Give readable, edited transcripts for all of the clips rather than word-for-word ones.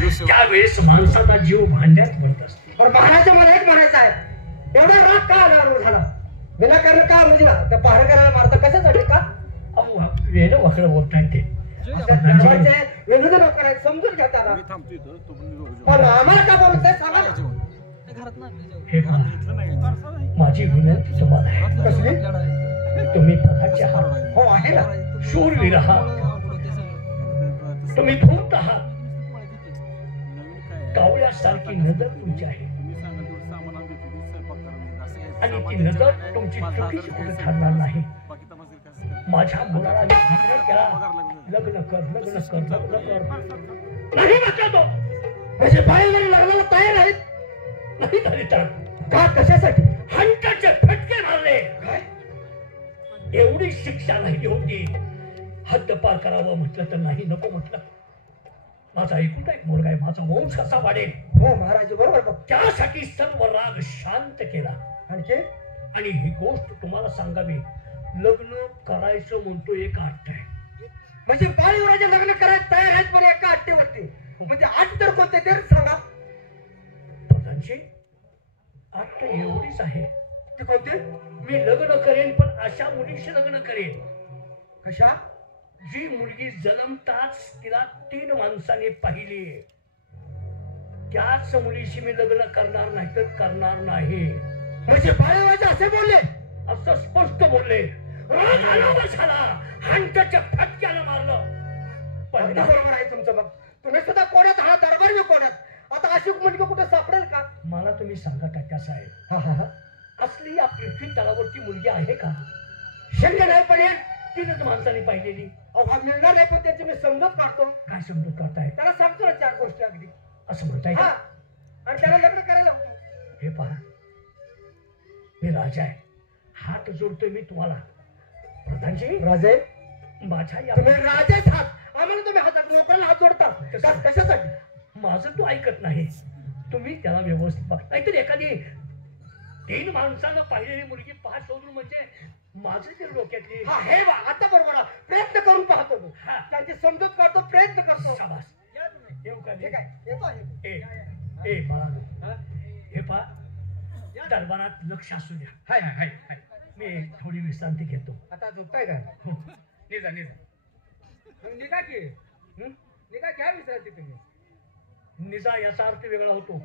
त्यावेळेस माणसाचा जीव भांड्यात पडत असतो. पण महाराज मला एक म्हणायचं आहे, एवढा राग का आला झाला विनाकारण का म्हणजे ना त्या पहाड करायला मारता कशासाठी का? अहो वेगळं वाकडं बोलताय ते. विनोद लोक आहेत समजून घ्या त्याला. पण आम्हाला का बोलत आहे सांगा ना. माझी विनंती तुम्हाला आहे. कसली? तुम्ही पदाचे आहात. हो आहे ना. शूरवीर आहात. तुम्ही धूर्त आहात. कावळ्यासारखी नजर तुमची आहे आणि ती नजर तुमची चुकीची कुठे ठरणार नाही. माझ्या मुलाला केला लग्न कर लग्न कर लग्न कर नाही म्हटलं तो. म्हणजे बाहेर लग्नाला तयार आहेत नाही झाली तर का कशासाठी? हंटाचे फटके मारले. एवढी शिक्षा नाही होती. हद्द पार करावं म्हटलं तर नाही नको म्हटलं. माझा एकुलता एक मुलगा आहे. माझा वंश कसा वाढेल. हो महाराज बरोबर बघ. त्यासाठी सर्व राग शांत केला. आणखी आणि ही गोष्ट तुम्हाला सांगावी. लग्न करायचं म्हणतो एक अट्ट आहे. म्हणजे बाळूराजे लग्न करायला तयार आहेत पण एका अट्टेवरती. म्हणजे अट्ट तर कोणते ते सांगा. प्रधानजी अट्ट एवढीच आहे. ते कोणते? मी लग्न करेन पण अशा मुलीशी लग्न करेन. कशा? जी मुलगी जन्मताच तिला 3 माणसाने पाहिली. त्याच मुलीशी मी लग्न करणार नाही तर करणार नाही. म्हणजे बाळूराजे असे बोलले? असं स्पष्ट बोलले. राग आला बसाला. हंटाच्या फटक्याला मारलं. पण बरोबर आहे तुमचं. मग तुम्ही सुद्धा कोण्यात हा दरबार मी कोण्यात. आता अशी मुलगी कुठे सापडेल का? मला तुम्ही सांगा टक्क्या साहेब. हा हा हा असली या पृथ्वी तलावरती मुलगी आहे का? शक्य नाही पण 3च माणसाने पाहिलेली. हा मिळणार नाही पण त्याची मी समजत काढतो. काय समजूत करताय? त्याला सांगतो ना 4 गोष्टी अगदी. असं म्हणताय का? आणि त्याला लग्न करायला होतो. हे पहा मी राजा आहे. हात जोडतोय मी तुम्हाला. प्रधानजी राजे माझ्या या तुम्ही राजेच आहात. आम्हाला तुम्ही हातात नोकराला हात जोडता कशासाठी? माझं तू ऐकत नाही. तुम्ही त्याला व्यवस्थित बघ. नाहीतर एखादी 3 माणसानं पाहिलेली मुलगी 5 सोडून म्हणजे माझं ते डोक्यातली. हा हे वा आता बरोबर. प्रयत्न करून पाहतो तू. त्यांची समजूत काढतो प्रयत्न करतो. शाबास. येऊ का? ठीक आहे येतो आहे. ए बाळा हे पहा दरबारात लक्ष असू द्या. हाय हाय हाय मी थोडी विश्रांती घेतो. आता झोपताय का? निघा निघा की निघा घ्या विश्रांती तुम्ही. निजा याचा अर्थ वेगळा होतो.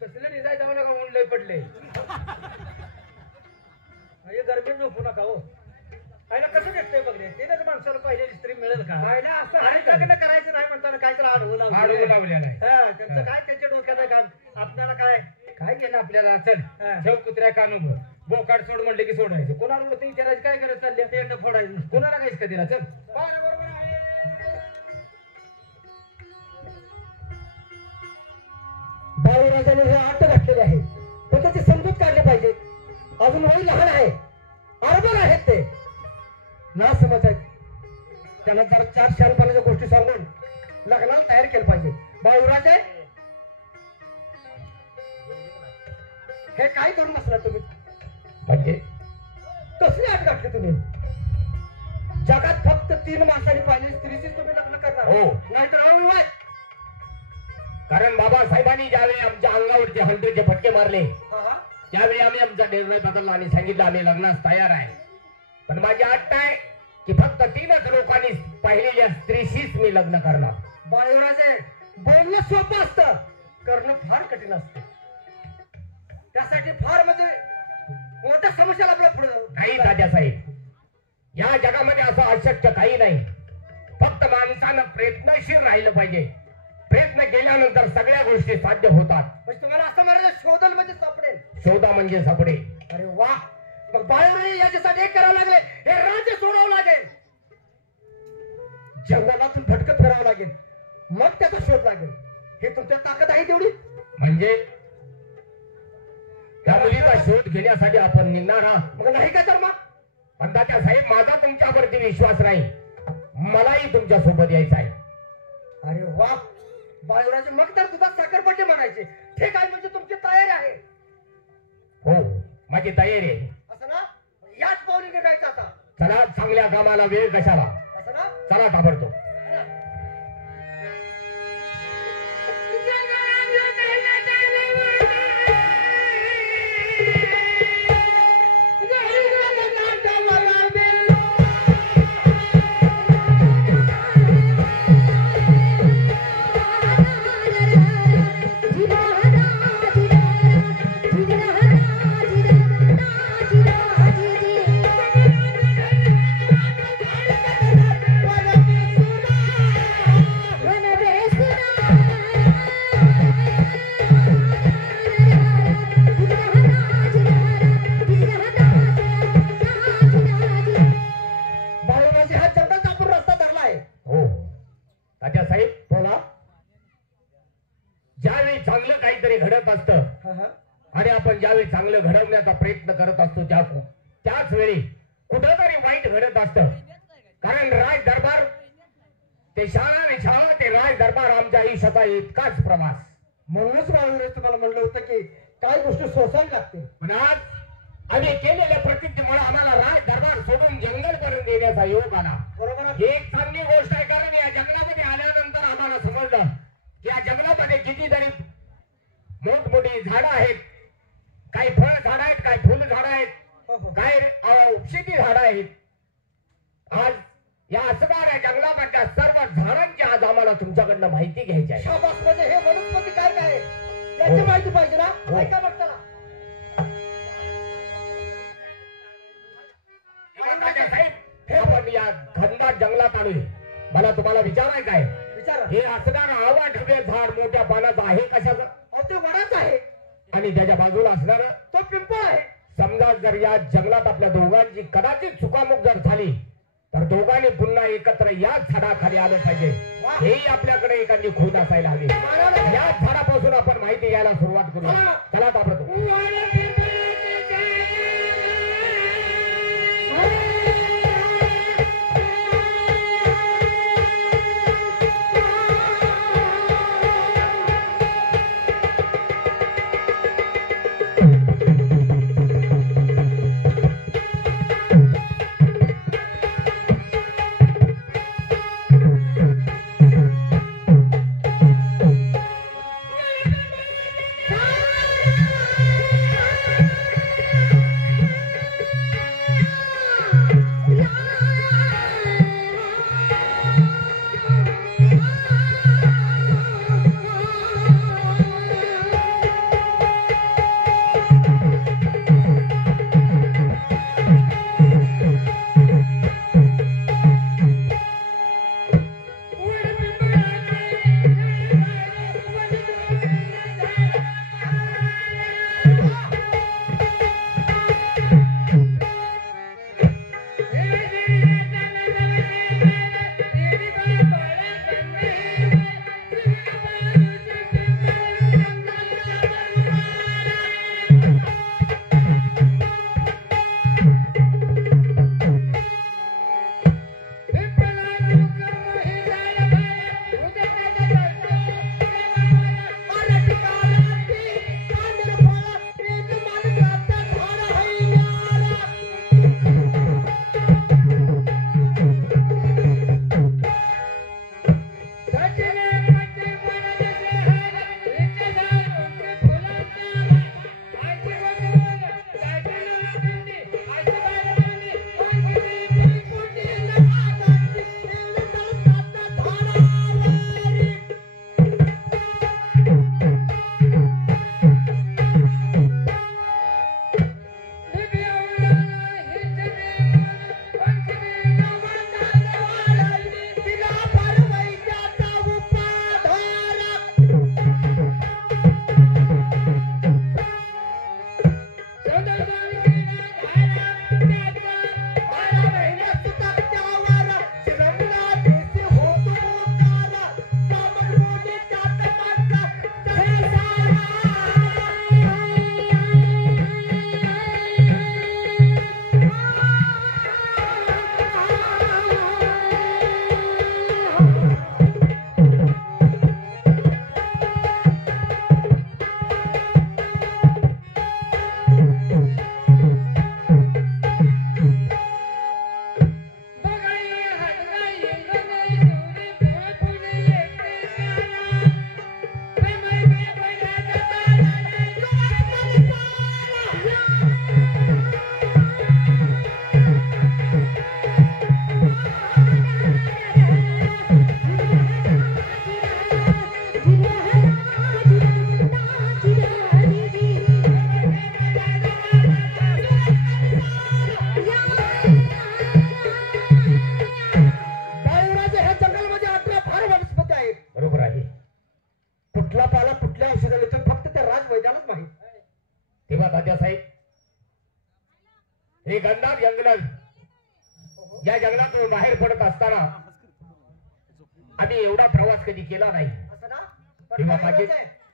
कसलं निघायचं मला का ऊन लय पडले. गरमीत झोपू नका हो. आईला कसं दिसतंय बघले. तेच माणसाला पाहिलेली स्त्री मिळेल का? असं लग्न करायचं नाही म्हणताना काय तर आडवू लावलेलं आहे. त्यांचं काय त्यांच्या डोक्याचं काम. आपल्याला काय काय केलं आपल्याला. चल ठेव कुत्र्या कानू बोकाड सोड म्हणले की सोडायचं. कोणाला होतं विचारायचं काय करत चालले ते फोडायचं. कोणाला काहीच का दिला. चल बरोबर आहे. बाळूराजाने हे आट घातलेले आहे पण त्याची समजूत काढली पाहिजे. अजून वय लहान आहे. अरबल आहेत ते ना समज आहेत. त्यांना जर 4 शहाणपणाच्या गोष्टी सांगून लग्नाला तयार केलं पाहिजे. बाळूराजे हे काय करून बसला तुम्ही? म्हणजे कसली आट घातली तुम्ही? जगात फक्त 3 माणसांनी पाहिली स्त्रीची तुम्ही लग्न करणार? हो. नाहीतर अविवाद. कारण बाबासाहेबांनी ज्यावेळी आमच्या अंगावरचे हंड्रेडचे फटके मारले त्यावेळी आम्ही आमचा निर्णय बदलला आणि सांगितलं आम्ही लग्नास तयार आहे. पण माझी अट आहे की फक्त 3च लोकांनी पाहिलेल्या स्त्रीशीच मी लग्न करणार. बाळूराजे बोलणं सोपं असतं करणं फार कठीण असतं. त्यासाठी फार म्हणजे मोठ्या समस्याला आपल्या पुढे काही तात्यासाहेब या जगामध्ये असं अशक्य काही नाही. फक्त माणसानं प्रयत्नशील राहिलं पाहिजे. प्रयत्न केल्यानंतर सगळ्या गोष्टी साध्य होतात. म्हणजे तुम्हाला असं म्हणायचं शोधल म्हणजे सापडेल. शोधा म्हणजे सापडे. अरे वा. मग बाळूराजे याच्यासाठी एक करावं लागेल. हे राज्य सोडावं लागेल. जंगलातून भटकत फिरावं लागेल. मग त्याचा शोध लागेल. हे तुमच्या ताकद आहे तेवढी? म्हणजे त्या मुलीचा शोध घेण्यासाठी आपण निघणार आहात? मग नाही का तर मग? पण तात्यासाहेब माझा तुमच्यावरती विश्वास नाही. मलाही तुमच्या सोबत यायचं आहे. अरे वा. बाळूराजे मग तर तुझा साखरपट्टी म्हणायचे. ठीक आहे म्हणजे तुमची तयारी आहे? हो माझी तयारी आहे. असं ना? याच पावली निघायचं आता. चला चांगल्या कामाला वेळ कशाला. असं ना? चला ताबडतोब. ज्यावेळी चांगलं काहीतरी घडत असतं आणि आपण ज्यावेळी चांगलं घडवण्याचा प्रयत्न करत असतो त्याच वेळी कुठंतरी वाईट घडत असतं. कारण राज दरबार ते शाळा आणि शाळा ते राज दरबार आमच्या आयुष्याचा इतकाच प्रवास. म्हणूनच तुम्हाला म्हणलं होतं की काही गोष्टी सोसायला लागते. पण आज आम्ही केलेल्या प्रतिज्ञेमुळे आम्हाला राज दरबार सोडून जंगल पर्यंत येण्याचा योग आला. बरोबर. ही एक चांगली गोष्ट आहे. कारण या जंगलामध्ये आल्यानंतर आम्हाला समजलं की या जंगलामध्ये कितीतरी मोठमोठी झाडं आहेत. काही फळ झाड आहेत, काही फुल झाड आहेत, काही औषधी झाड आहेत. आज या असणाऱ्या जंगलामधल्या सर्व झाडांची आज आम्हाला तुमच्याकडनं माहिती घ्यायची आहे. शाबास. म्हणजे हे वनस्पती काय काय याची माहिती पाहिजे ना. ऐका बघ चला. आपण या घनदाट जंगलात आलोय. मला तुम्हाला विचारायचं आहे, विचारा. हे असणार आवा ढबे झाड मोठ्या पानाचं आहे कशाचं? ते वडाच आहे. आणि त्याच्या बाजूला असणार तो पिंपळ आहे. समजा जर या जंगलात आपल्या दोघांची कदाचित चुकामुक जर झाली तर दोघांनी पुन्हा एकत्र याच झाडाखाली आलं पाहिजे. हेही आपल्याकडे एखादी खोड असायला हवी. याच झाडापासून आपण माहिती घ्यायला सुरुवात करू. चला ताबडतोब. हे गंधार जंगल या जंगलातून बाहेर पडत असताना आम्ही एवढा प्रवास कधी केला नाही. असं ना? तेव्हा पण माझे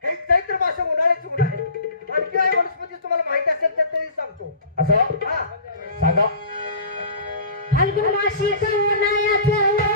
हे नाही चैत्र मास उन्हाळ्याची ऊन आहे. आणखी काही वनस्पती तुम्हाला माहिती असेल तर तेही सांगतो. असं हा सांगा. फाल्गुन मासिक उन्हाळ्याचं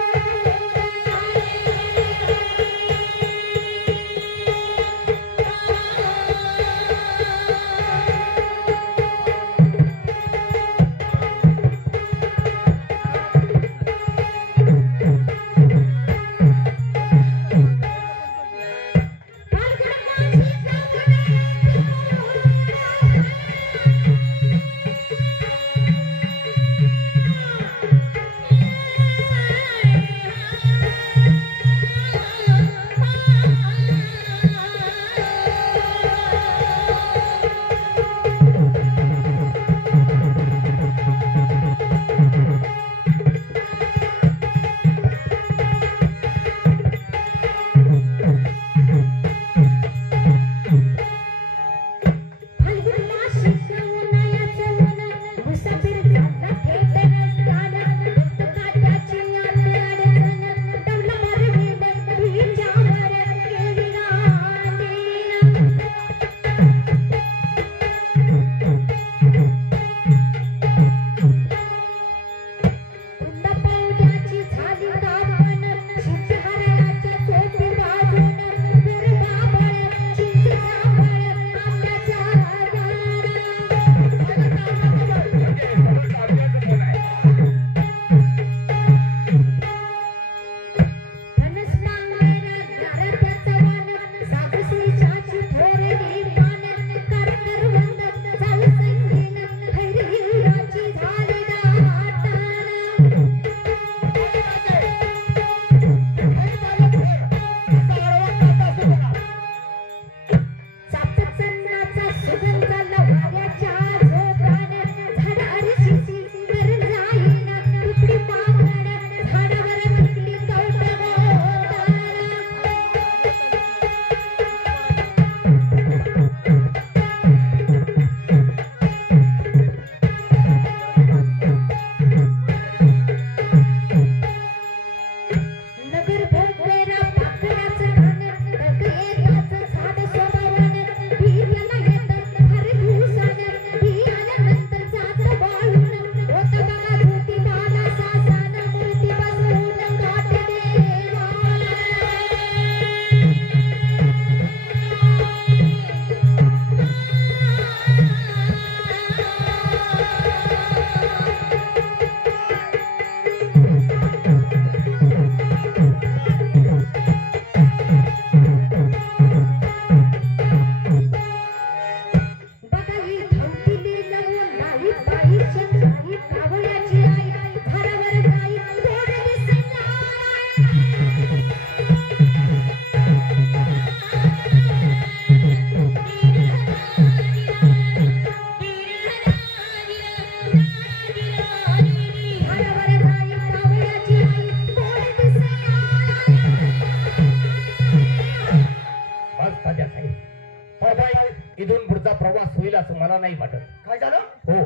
इथून पुढचा प्रवास होईल असं मला नाही वाटत. काय झालं? हो,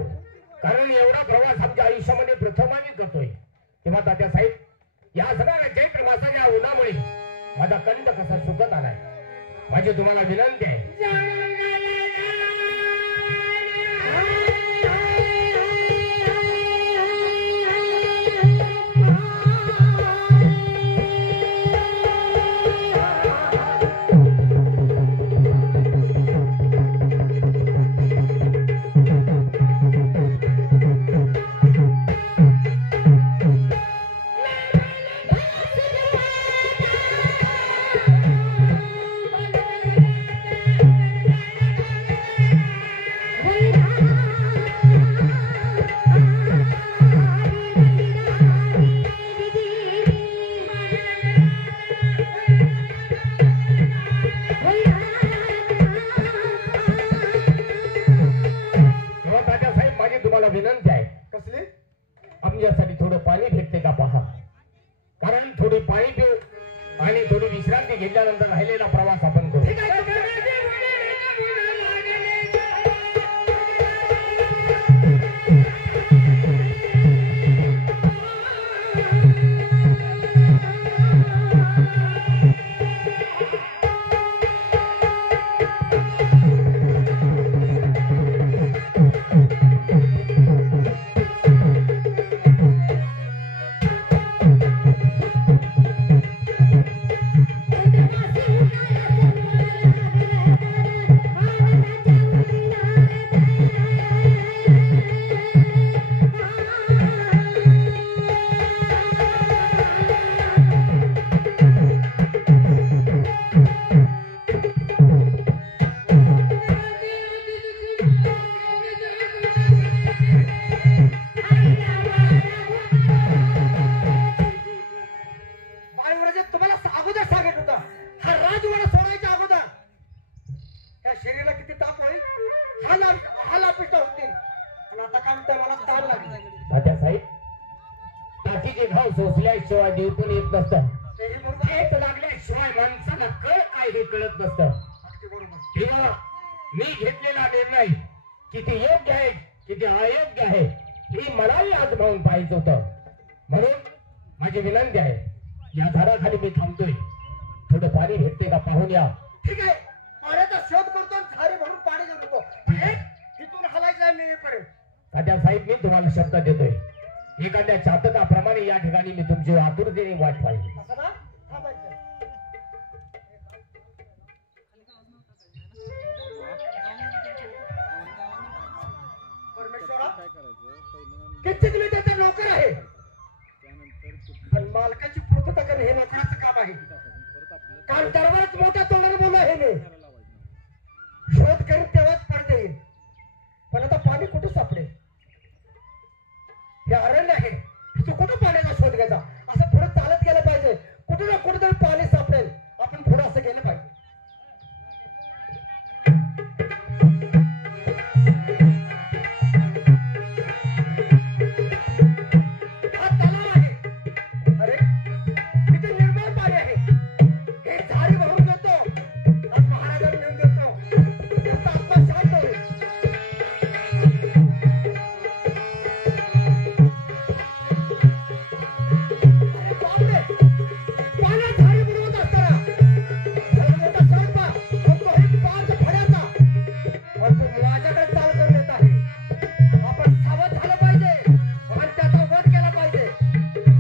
कारण एवढा प्रवास आमच्या आयुष्यामध्ये प्रथमाने करतोय तेव्हा तात्यासाहेब या सगळ्या चैत्र मासाच्या उन्हामुळे माझा कंठ कसा सुकत आलाय. माझी तुम्हाला विनंती आहे विनंती आहे. कसली? आमच्यासाठी थोडं पाणी भेटते का पहा. कारण थोडी पाणी पिऊ आणि थोडी विश्रांती घेतल्यानंतर राहिलेला प्रवास आपण करू. होईल हाल अपेक्षा होतील. पण आता काय म्हणताय मला ताण लागली. तात्यासाहेब टाकीचे घाव सोसल्याशिवाय देव पण येत नसतं. ठेच लागल्याशिवाय माणसाला कळ काय हे कळत नसतं. तेव्हा मी घेतलेला निर्णय किती योग्य आहे किती अयोग्य आहे हे मलाही आजमावून पाहायचं होतं. म्हणून माझी विनंती आहे, या झाडाखाली मी थांबतोय, थोडं पाणी भेटते का पाहून या. ठीक आहे, पाण्याचा शोध करतो, झाडे भरून पाणी घेतो. तिथून हलायचं आहे मी येईपर्यंत. तात्यासाहेब मी तुम्हाला शब्द देतोय, एखाद्या चातकाप्रमाणे या ठिकाणी मी तुमची आतुरतेने वाट पाहिजे. असं ना थांबायचं. परमेश्वरा किती मी त्याचा नोकर आहे, पण मालकाची पूर्तता करणे हे नोकराचं काम आहे. कारण दरबारात मोठ्या तोंडाने बोलला हे मी शोध करीन तेव्हाच पडता येईल. पण आता पाणी कुठे सापडेल? हे अरण्य आहे, तू कुठं पाण्याचा शोध घ्यायचा? असं पुढे चालत गेलं पाहिजे, कुठे ना कुठेतरी पाणी सापडेल, आपण पुढे असं गेलं पाहिजे. हा तलाव आहे, अरे इथे निर्मळ पाणी आहे. हे झाडी भरून देतो आणि महाराजांना नेऊन देतो, त्यांचा आत्मा शांत होईल. अरे बापरे, पाण्यात झाडी बुडवत असताना एवढा मोठा सर्प आणि तोही 5 फड्याचा, पण तो माझ्याकडे चाल करून येत आहे. आपण सावध झालं पाहिजे आणि त्याचा वध केला पाहिजे.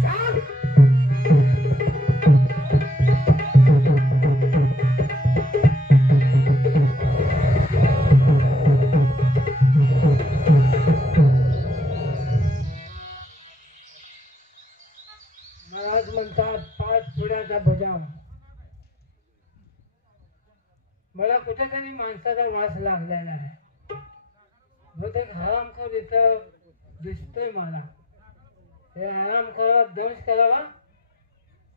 शांत. महाराज म्हणतात 5 फुड्याचा बजाव. मला कुठेतरी माणसाचा वास लागलेला आहे. बहुतेक हरामखोर इथं दिसतोय मला. हे हरामखोराला दंश करावा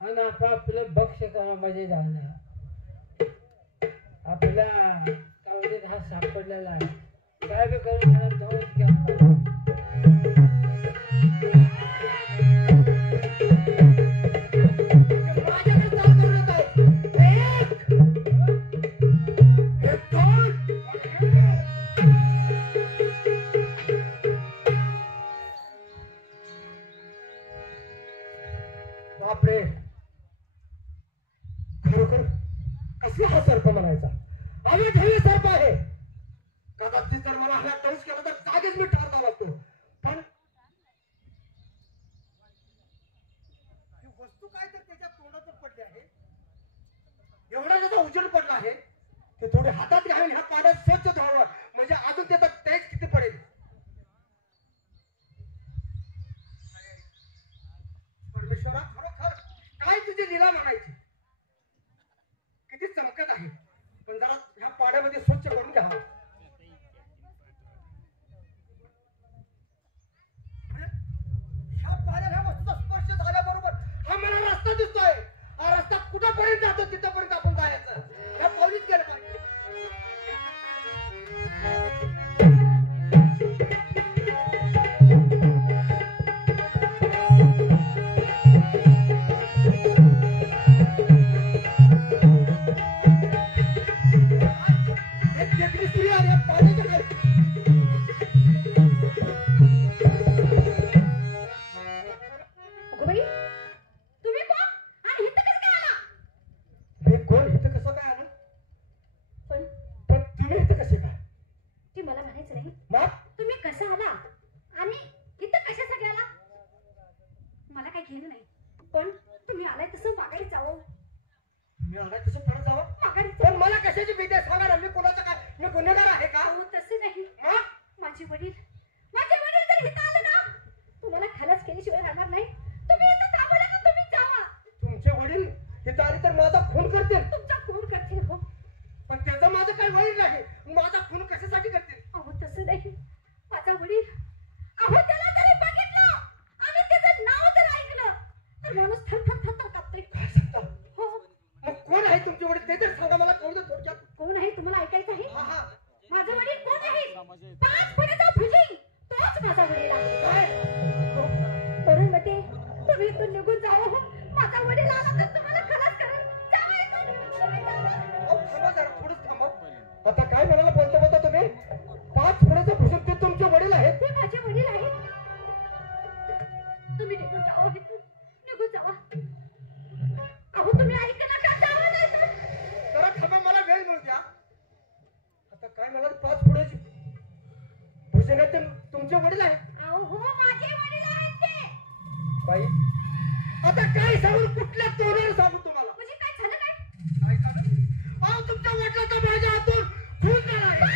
आणि आपलं भक्ष करावं म्हणजे झालं. आपल्या कावडीत हा सापडलेला आहे. काय बी करून मला दंश घ्यावा. माझ्याकडे चाल करून येत आहे. एक, दोन. बापरे, खरोखर कसला हा सर्प म्हणायचा? अवैधवी सर्प आहे. कदाचित जर मला हा दंश केला तर जागीच मी ठार झाला असतो. पण ही वस्तू काय तर त्याच्या तोंडातून पडली आहे. एवढा त्याचा उजेड पडला आहे, ते थोडे हातात घ्यावे, ह्या पाण्यात स्वच्छ धुवावं, म्हणजे अजून त्याचा तेज किती पडेल. परमेश्वरा, खरोखर काय तुझी लीला म्हणायची. किती चमकत आहे, पण जरा ह्या पाण्यामध्ये स्वच्छ करून घ्यावं. ह्या पाण्यात ह्या वस्तूचा स्पर्श झाल्याबरोबर हा मला रस्ता दिसतोय. हा रस्ता कुठपर्यंत जातो तिथपर्यंत आपण जायचं. ह्या पाऊलीच गेलं पाहिजे. एक देखणी स्त्री आहे ह्या पाण्याच्या खाली. अगं बाई, तुम्ही कोण आणि इथं कसं काय आला? हे कोण इथं कसं काय आलं? पण पण तुम्ही इथं कसे काय? ते मला म्हणायचं नाही. मग तुम्ही कसा आला आणि इथं कशासाठी आला मला काही घेणं नाही. पण तुम्ही आलाय तसं माघारी जावं. मी आलाय तसं परत जावं. माघारी पण मला कशाची भीती आहे सांगा ना. मी कोणाचं काय, मी गुन्हेगार आहे का? जावं. तसं नाही. मग माझे वडील जर इथं आले ना, तुम्हाला खलास केल्याशिवाय राहणार नाही. तुम्ही इथं थांबू नका, तुम्ही जावा. तुमचे वडील इथं आले तर माझा खून करतील. तुमचा खून करतील हो. पण त्याचं माझं काही वडील नाही. माझा खून कशासाठी करतील? अहो तसं नाही. माझा वडील, अहो त्याला जरी बघितलं आणि त्याचं नाव जर ऐकलं तर माणूस थरथर कापतोय. काय सांगता? हो. मग कोण आहे तुमचे वडील ते तर सांगा मला. कळू दे थोडक्यात. कोण आहे तुम्हाला ऐकायचं आहे? हा हा. माझा वडील मला 5 पुढे भजनात तुमचे वडील आहेत. अहो माझे वडील आहेत ते. बाई आता काय सांगू, कुठल्या तोंडावर सांगू तुम्हाला? म्हणजे काय झालं काय? काय झालं? अहो तुमच्या वडिलाचा माझ्या हातून खून झाला आहे.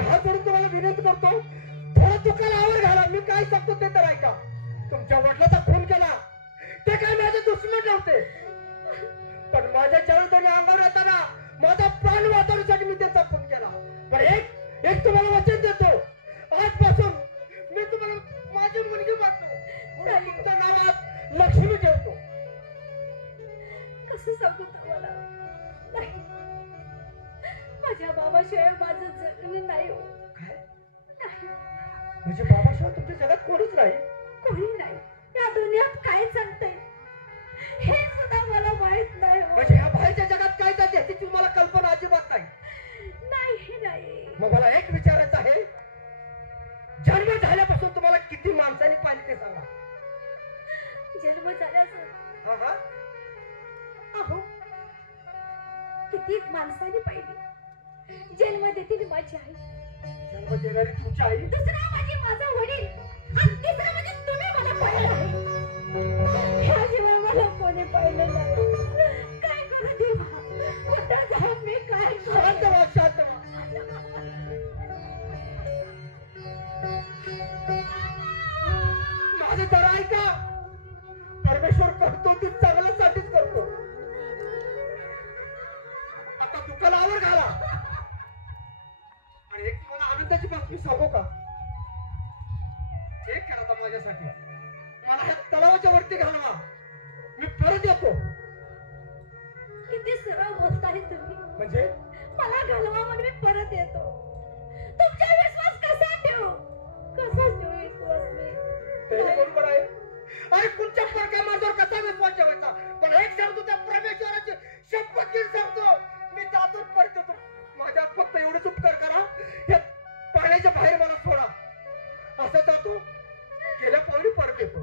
हात जोडून तुम्हाला विनंती करतो, थोडं तुकाला आवर घाला. मी काय सांगतो ते तर ऐका. तुमच्या वडिलाचा खून केला ते काय माझे दुश्मन नव्हते, पण माझ्या ज्यावेळी अंगावर येताना माझा प्राण वाचवण्यासाठी मी त्याचा खून केला. पण एक तुम्हाला वचन देतो, आजपासून मी तुम्हाला माझी मुलगी मानतो. तुमचं नाव आज लक्ष्मी ठेवतो. कसं सांगू तुम्हाला? नाही, माझ्या बाबाशिवाय माझं जगणं नाही हो. काय म्हणजे बाबाशिवाय तुमच्या जगात कोणीच नाही? कोणी नाही. या दुनियात काय चालतंय हे सुद्धा मला माहित नाही हो. म्हणजे ह्या बाहेरच्या जगात काय चालते याची तुम्हाला कल्पना अजिबात नाही? नाही. मग मला एक विचारायचं आहे, जन्म झाल्यापासून तुम्हाला किती माणसांनी पाहिली ते सांगा. जन्म झाल्याचं हा अहो किती माणसाने पाहिली. जन्म देतील माझी आई, जन्म देणारी तुमची आई, दुसरा म्हणजे माझा वडील, आणि तिसरा म्हणजे तुम्ही मला पाहिलं आहे. ह्याशिवाय मला कोणी पाहिलं नाही. काय करू देवा, कुठं जाऊन मी काय शांत व्हा, शांत व्हा. माझं तर ऐका, परमेश्वर करतो ती चांगल्यासाठीच करतो. आता दुःखाला आवर घाला. आणि एक तुम्हाला आनंदाची बातमी सांगू का? एक करा आता माझ्यासाठी, मला ह्या तलावाच्या वरती घालवा, मी परत येतो. किती सरळ बोलताय तुम्ही. म्हणजे मला घालवा म्हणून मी परत येतो. तुमचा विश्वास कसा ठेवू विश्वास मी? ते बरोबर आहे. अरे कुठच्या प्रकार माझ्यावर कसा विश्वास ठेवायचा? पण एक सांगतो, त्या परमेश्वराची शपथ घेऊन सांगतो, मी जातून परत येतो. माझ्या फक्त एवढंच उपकार करा, या पाण्याच्या बाहेर मला सोडा. असं जातो, गेल्या पावली परत येतो.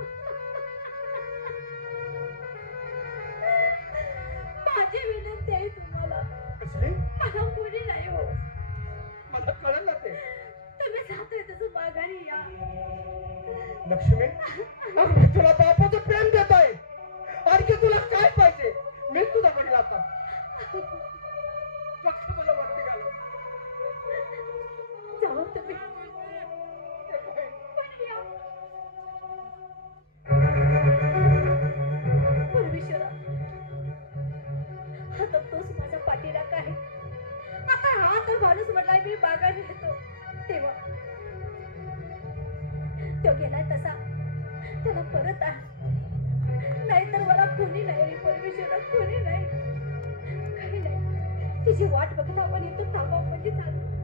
माझी विनंती आहे तुम्हाला, कसली? मला कोणी नाही हो. लक्ष्मी अगं, मी तुला बापाचं प्रेम देतोय. आणखी तुला काय पाहिजे? मी तुझा वडील आता फक्त तुला वरती घालव. जाऊ तुम्ही परमेश्वरा, आता तोच माझा पाठीराख आहे. आता हा तर माणूस म्हटलाय मी बागाने येतो तेव्हा तो गेलाय तसा त्याला परत आण. नाहीतर मला कोणी नाही रे परमेश्वरा, कोणी नाही. काही नाही, तिची वाट बघत आपण इथं थांबावं म्हणजे चालू.